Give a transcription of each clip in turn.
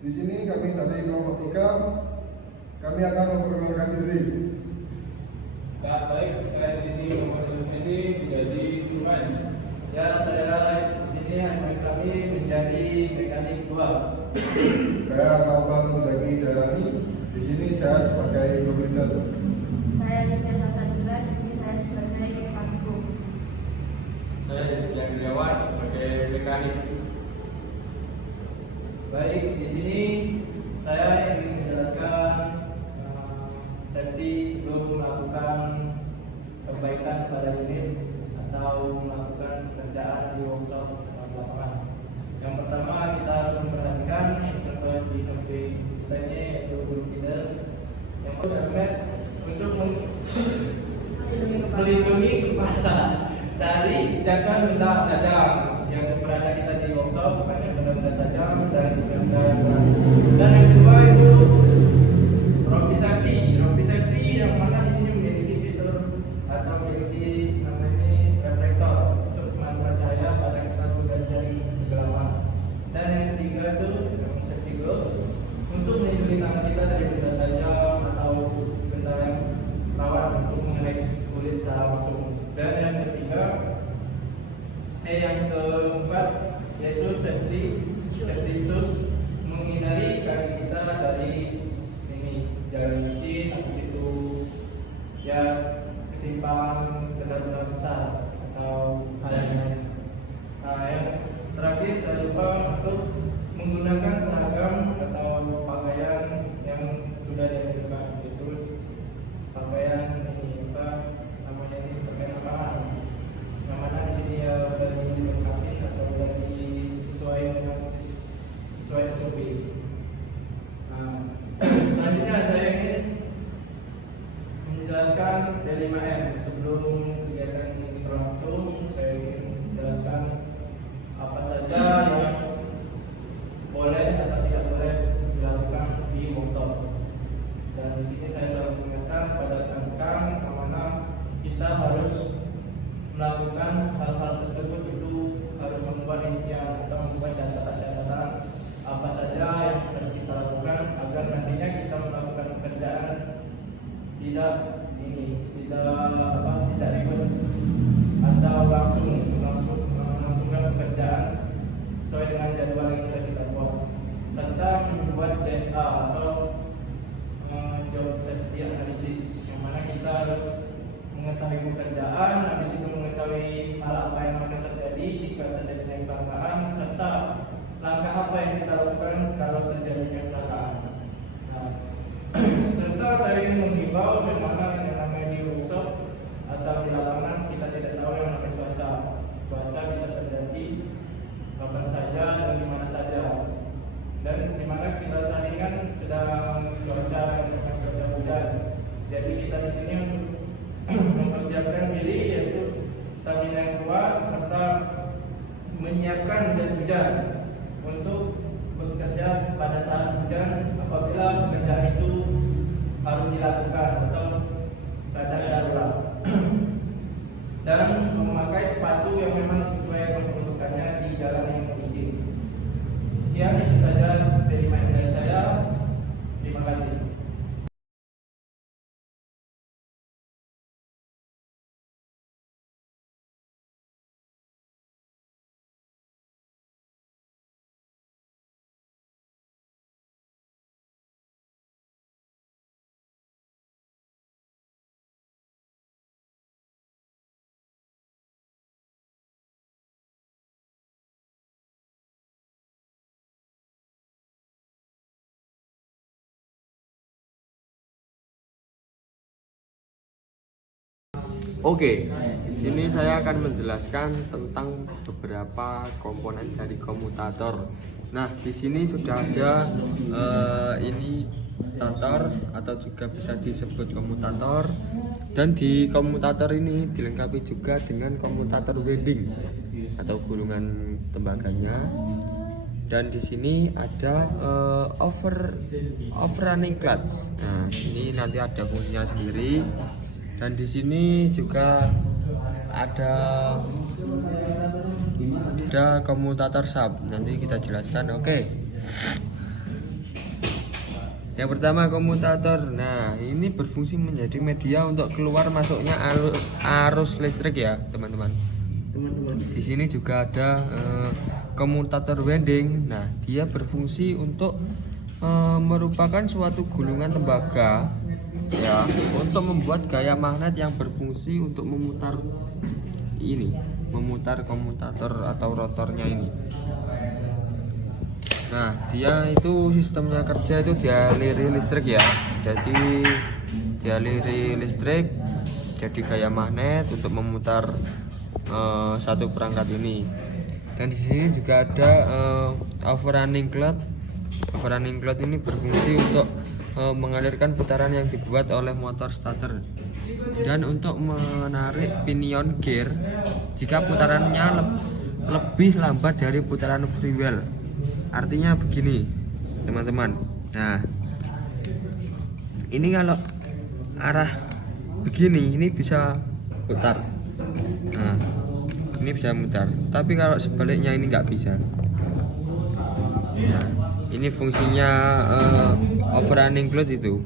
Di sini kami dari kelompok 3, kami akan memperkenalkan diri. Baik, saya di sini Muhammad ini menjadi tuan. Ya, saya di sini kami menjadi mekanik 2. Saya Taufan Muzaki Darani. Di sini saya sebagai komputer. Saya Livia Hasanura, di sini saya sebagai mekanik. Saya Rizky Andriawan sebagai mekanik. Baik, di sini saya ingin menjelaskan safety sebelum melakukan perbaikan pada unit atau melakukan pekerjaan di workshop atau di lapangan. Yang pertama kita harus memperhatikan yang contoh di samping kita ini yaitu guru feeder yang helmet untuk melindungi kepala dari jangkauan benda tajam yang berada kita di workshop, banyak benda-benda tajam dan benda yang berat. Dan yang kedua itu rompi safety yang mana di sini memiliki fitur atau memiliki namanya reflektor untuk memantul cahaya pada kita bekerja di kegelapan. Dan yang ketiga itu safety glove untuk melindungi tangan kita dari benda tajam atau benda yang rawan untuk mengenai kulit secara langsung. Dan yang ketiga, yang keempat yaitu safety shoes menghindari kaki kita dari ini jalan licin, habis itu ya ketimpangan benda-benda besar atau hal yang lain. Nah, yang terakhir saya lupa untuk menggunakan seragam atau pakaian yang sudah dianjurkan, yaitu pakaian ini apa namanya ini pakaian lapangan. Yang mana di sini ya sudah dilengkapi atau sudah sesuai SOP. Nah, selanjutnya saya ingin menjelaskan dari 5M. Sebelum kegiatan ini berlangsung, saya ingin menjelaskan apa saja yang boleh atau tidak boleh dilakukan di workshop. Dan di sini saya selalu mengingatkan pada rekan-rekan mana kita harus melakukan hal-hal tersebut itu harus membuat rincian atau membuat catatan-catatan apa saja yang harus kita lakukan agar nantinya kita melakukan pekerjaan tidak ribet atau langsungkan pekerjaan sesuai dengan jadwal yang sudah kita buat, serta membuat JSA atau job safety analysis yang mana kita harus mengetahui pekerjaan, habis itu mengetahui hal apa yang akan terjadi jika terjadinya kecelakaan, serta langkah apa yang kita lakukan kalau terjadinya kecelakaan. Nah, serta saya ingin menghimbau bagaimana yang namanya di workshop atau di lapangan kita tidak tahu yang namanya cuaca. Cuaca bisa terjadi kapan saja dan di mana saja. Dan di mana kita saat ini kan sedang cuaca hujan. Jadi kita di sini untuk mempersiapkan diri yaitu stamina yang kuat serta menyiapkan jas hujan untuk bekerja pada saat hujan apabila pekerjaan itu harus dilakukan atau keadaan darurat. Dan memakai sepatu yang memang sesuai dengan peruntukannya di jalan yang licin. Sekian itu saja dari saya. Terima kasih. Oke, di sini saya akan menjelaskan tentang beberapa komponen dari komutator. Nah, di sini sudah ada ini stator atau juga bisa disebut komutator, dan di komutator ini dilengkapi juga dengan komutator winding atau gulungan tembaganya. Dan di sini ada overrunning clutch. Nah, ini nanti ada fungsinya sendiri. Dan di sini juga ada komutator sub. Nanti kita jelaskan. Oke. Yang pertama komutator. Nah, ini berfungsi menjadi media untuk keluar masuknya arus listrik ya, teman-teman. Di sini juga ada komutator winding. Nah, dia berfungsi untuk merupakan suatu gulungan tembaga ya, untuk membuat gaya magnet yang berfungsi untuk memutar komutator atau rotornya ini. Nah, dia itu sistemnya kerja itu dialiri listrik ya. Jadi dialiri listrik jadi gaya magnet untuk memutar satu perangkat ini. Dan di sini juga ada overrunning cloth. Overrunning cloth ini berfungsi untuk mengalirkan putaran yang dibuat oleh motor starter dan untuk menarik pinion gear jika putarannya lebih lambat dari putaran freewheel. Artinya begini, teman-teman. Nah, ini kalau arah begini, ini bisa putar. Nah, ini bisa mutar. Tapi kalau sebaliknya ini nggak bisa. Nah, ini fungsinya overrunning cloth itu.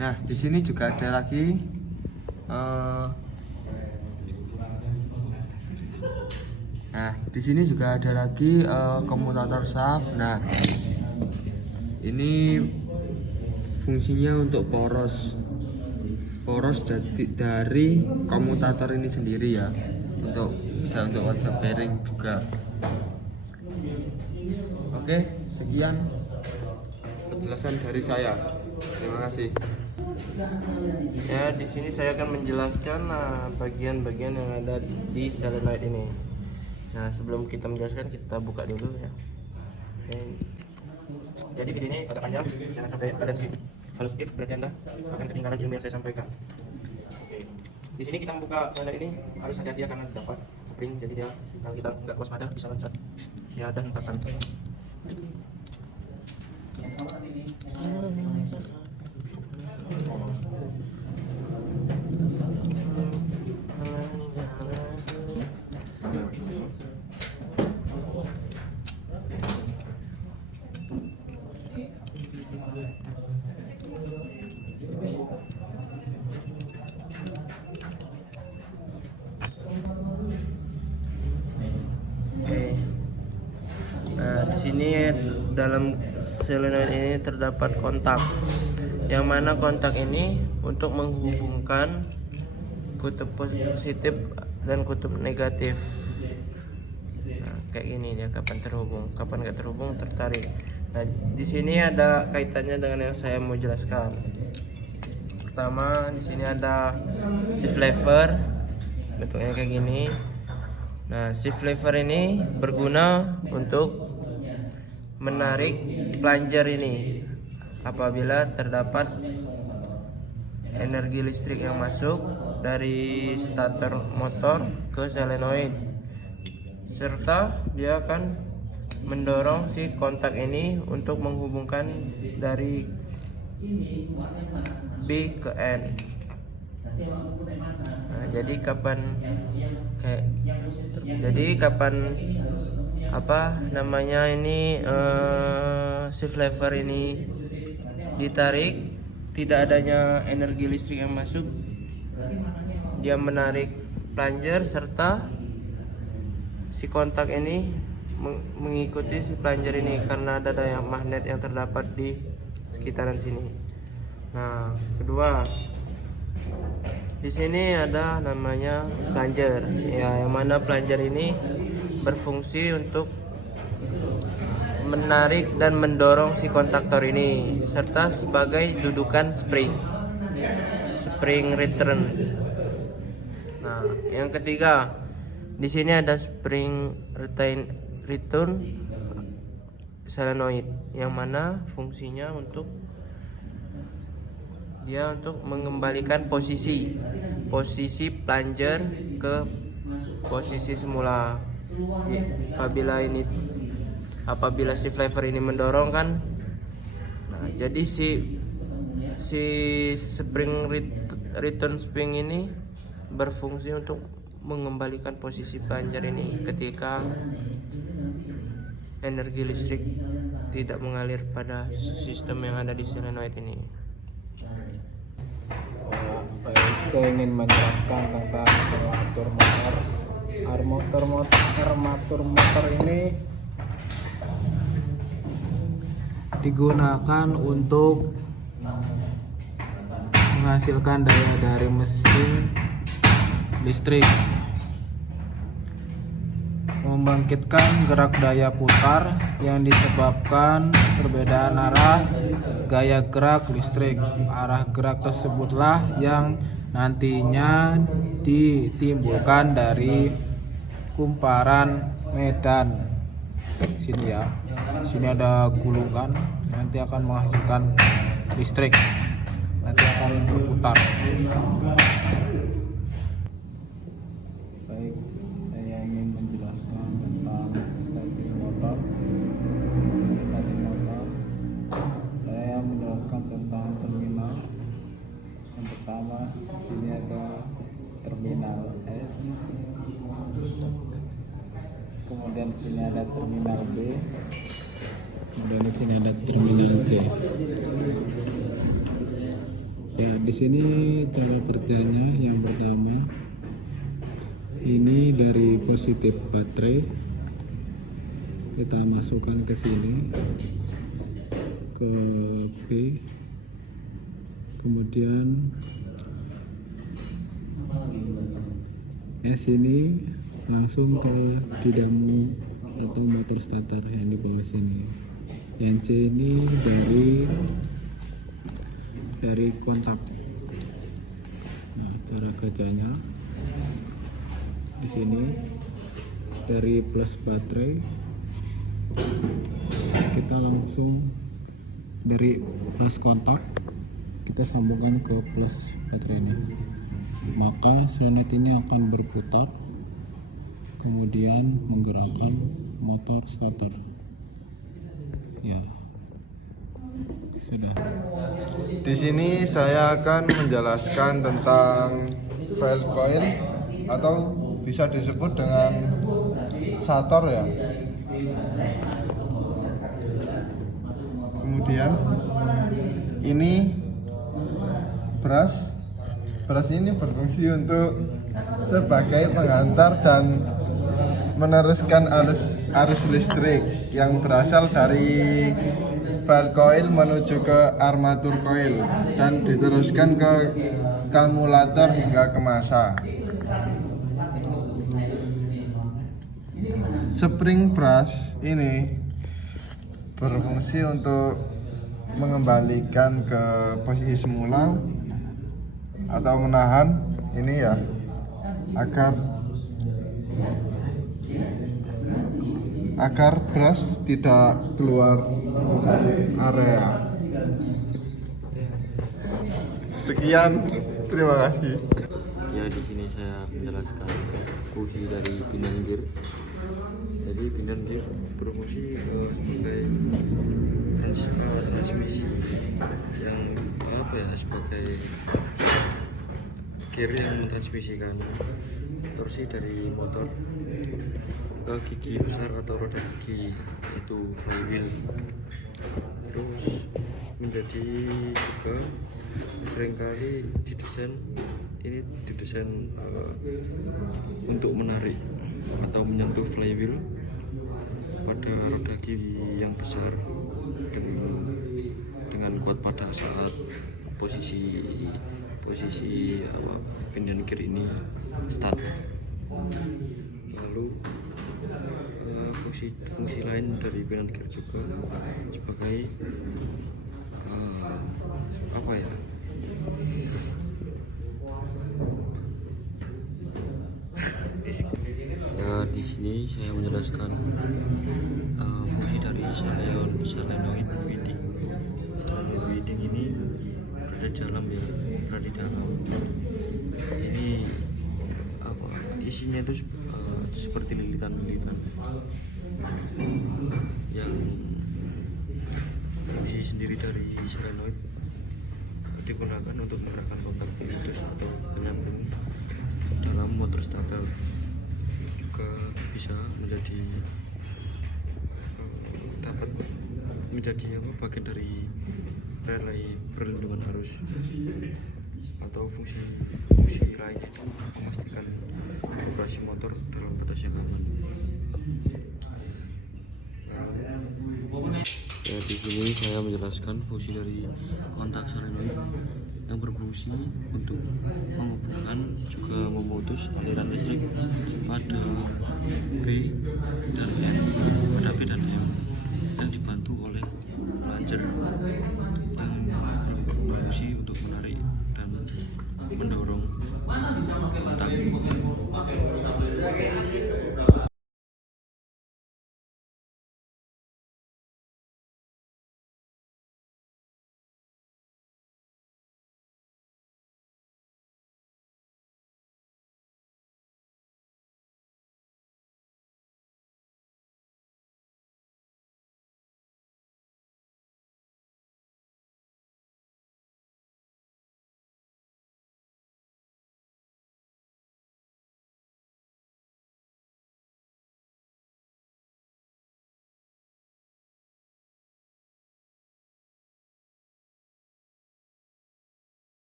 Nah, di sini juga ada lagi Nah, di sini juga ada lagi komutator shaft. Nah, ini fungsinya untuk poros dari komutator ini sendiri ya, bisa untuk water bearing juga. Oke, sekian penjelasan dari saya. Terima kasih. Ya, di sini saya akan menjelaskan bagian-bagian yang ada di solenoid ini. Nah, sebelum kita menjelaskan, kita buka dulu ya. Oke. Jadi video ini agak panjang, jangan sampai kalian skip. Kalau skip berarti Anda akan ketinggalan ilmu yang saya sampaikan. Oke. Di sini kita membuka solenoid ini harus hati-hati karena dapat spring, jadi dia kalau kita nggak waspada bisa loncat. Ya, ada hentakan. Di sini dalam solenoid ini terdapat kontak, yang mana kontak ini untuk menghubungkan kutub positif dan kutub negatif. Nah, kayak gini dia, kapan terhubung, kapan nggak terhubung, tertarik. Nah, di sini ada kaitannya dengan yang saya mau jelaskan. Pertama, di sini ada shift lever, bentuknya kayak gini. Nah, shift lever ini berguna untuk menarik plunger ini apabila terdapat energi listrik yang masuk dari starter motor ke solenoid, serta dia akan mendorong si kontak ini untuk menghubungkan dari B ke N. Nah, jadi kapan shift lever ini ditarik, tidak adanya energi listrik yang masuk, dia menarik plunger serta si kontak ini mengikuti si plunger ini karena ada daya magnet yang terdapat di sekitaran sini. Nah, kedua, di sini ada namanya plunger ya, yang mana plunger ini berfungsi untuk menarik dan mendorong si kontaktor ini serta sebagai dudukan spring return. Nah, yang ketiga, di sini ada spring return solenoid, yang mana fungsinya untuk mengembalikan posisi plunger ke posisi semula. Apabila si lever ini mendorong kan, nah jadi si spring return spring ini berfungsi untuk mengembalikan posisi plunger ini ketika energi listrik tidak mengalir pada sistem yang ada di solenoid ini. Baik, saya ingin menjelaskan tentang armatur motor ini digunakan untuk menghasilkan daya dari mesin listrik, membangkitkan gerak daya putar yang disebabkan perbedaan arah gaya gerak listrik. Arah gerak tersebutlah yang nantinya ditimbulkan dari kumparan medan. Sini ya, sini ada gulungan, nanti akan menghasilkan listrik, nanti akan berputar. Baik, saya ingin menjelaskan tentang starting motor. Di sini starting motor, saya menjelaskan tentang terminal. Yang pertama, di sini ada terminal S. Kemudian di sini ada terminal B. Kemudian di sini ada terminal C. Ya, di sini cara kerjanya yang pertama, ini dari positif baterai kita masukkan ke sini, ke B. Kemudian S ini langsung ke dinamo atau motor starter yang di bawah sini. Yang C ini dari kontak. Nah, cara kerjanya di sini dari plus baterai kita langsung dari plus kontak kita sambungkan ke plus baterai ini, maka solenoid ini akan berputar kemudian menggerakkan motor starter. Ya, sudah. Di sini saya akan menjelaskan tentang valve coil atau bisa disebut dengan stator ya. Kemudian ini brush ini berfungsi untuk sebagai penghantar dan meneruskan arus listrik yang berasal dari valve coil menuju ke armatur coil dan diteruskan ke kamulator hingga ke massa. Spring brush ini berfungsi untuk mengembalikan ke posisi semula atau menahan ini ya, agar brush tidak keluar area. Sekian, terima kasih. Ya, di sini saya menjelaskan fungsi dari pinion gear. Jadi pinion gear berfungsi sebagai transmisi yang sebagai gear yang mentransmisikan torsi dari motor ke gigi besar atau roda gigi, yaitu flywheel. Terus menjadi juga seringkali didesain untuk menarik atau menyentuh flywheel pada roda gigi yang besar dengan kuat pada saat posisi pinion gear ini start. Lalu fungsi lain dari pinion gear juga sebagai di sini saya menjelaskan fungsi dari solenoid winding. Solenoid winding ini berada di dalam. Ini isinya itu seperti lilitan-lilitan yang fungsi sendiri dari solenoid digunakan untuk menggerakkan kontak pilus atau penyambung dalam motor starter. Juga bisa menjadi dapat menjadi bagian dari relay perlindungan arus atau fungsi lain itu memastikan operasi motor dalam batas yang aman. Ya, di sini saya menjelaskan fungsi dari kontak solenoid yang berfungsi untuk menghubungkan juga memutus aliran listrik pada B dan M, yang dibantu oleh plunger yang berfungsi untuk menarik dan mendorong kontak.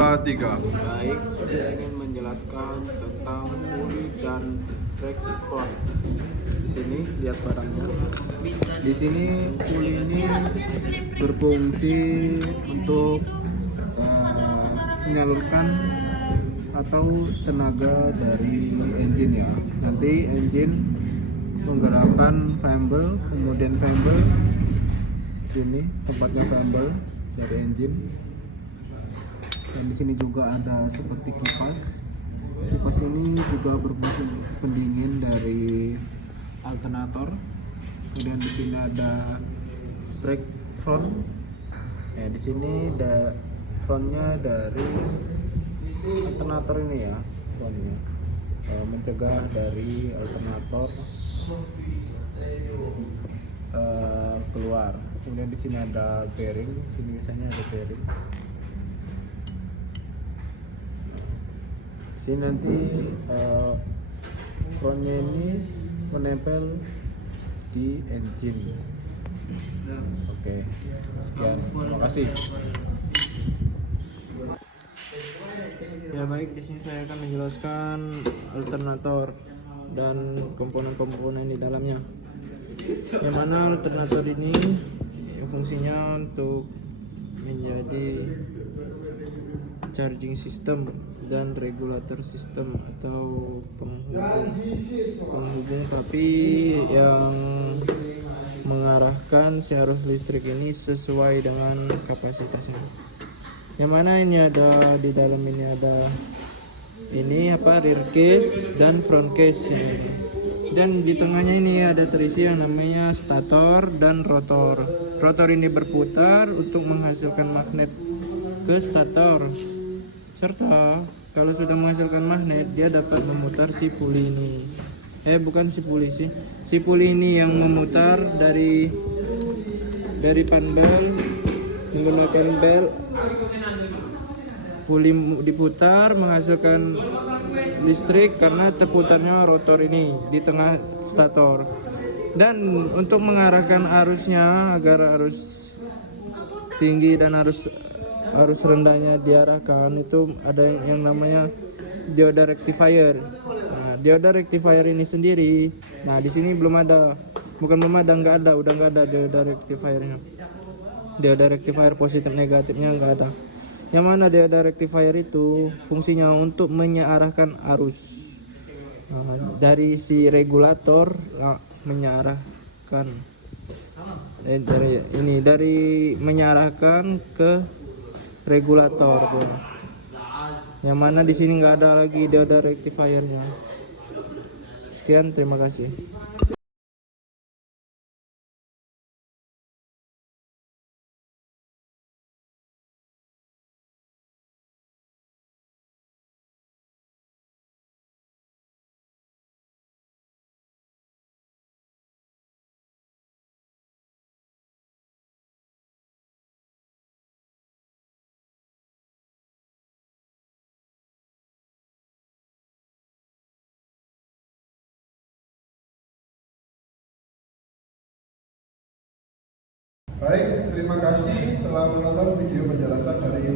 Tiga. Baik, saya ingin menjelaskan tentang puli dan breakpoint. Di sini lihat barangnya. Di sini puli ini berfungsi untuk menyalurkan atau tenaga dari engine ya. Nanti engine menggerakkan fumble, kemudian fumble sini tempatnya fumble dari engine. Dan di sini juga ada seperti kipas. Kipas ini juga berfungsi pendingin dari alternator. Kemudian di sini ada brake front. Ya, di sini ada frontnya dari alternator ini ya, frontnya mencegah dari alternator keluar. Kemudian di sini ada bearing. Sini biasanya ada bearing. Sini nanti frontnya ini menempel di engine. Oke, sekian, terima kasih. Ya baik, di sini saya akan menjelaskan alternator dan komponen-komponen di dalamnya. Yang mana alternator ini fungsinya untuk menjadi charging system dan regulator system atau penghubung tapi yang mengarahkan si arus listrik ini sesuai dengan kapasitasnya. Yang mana ini ada di dalam ini ada rear case dan front case ini. Dan di tengahnya ini ada terisi yang namanya stator dan rotor. Rotor ini berputar untuk menghasilkan magnet ke stator. Serta kalau sudah menghasilkan magnet, dia dapat memutar si puli ini. Bukan si puli sih. Si puli ini yang memutar dari panbel menggunakan bel. Puli diputar menghasilkan listrik karena terputarnya rotor ini di tengah stator. Dan untuk mengarahkan arusnya agar arus tinggi dan arus rendahnya diarahkan itu ada yang namanya dioda rectifier. Nah, dioda rectifier ini sendiri, nah di sini belum ada, udah nggak ada dioda rectifiernya. Dioda rectifier positif negatifnya nggak ada. Yang mana dioda rectifier itu fungsinya untuk menyearahkan arus dari si regulator menyearahkan dari menyearahkan ke regulator. Yang mana di sini nggak ada lagi dioda rectifiernya. Sekian, terima kasih. Baik, terima kasih telah menonton video penjelasan dari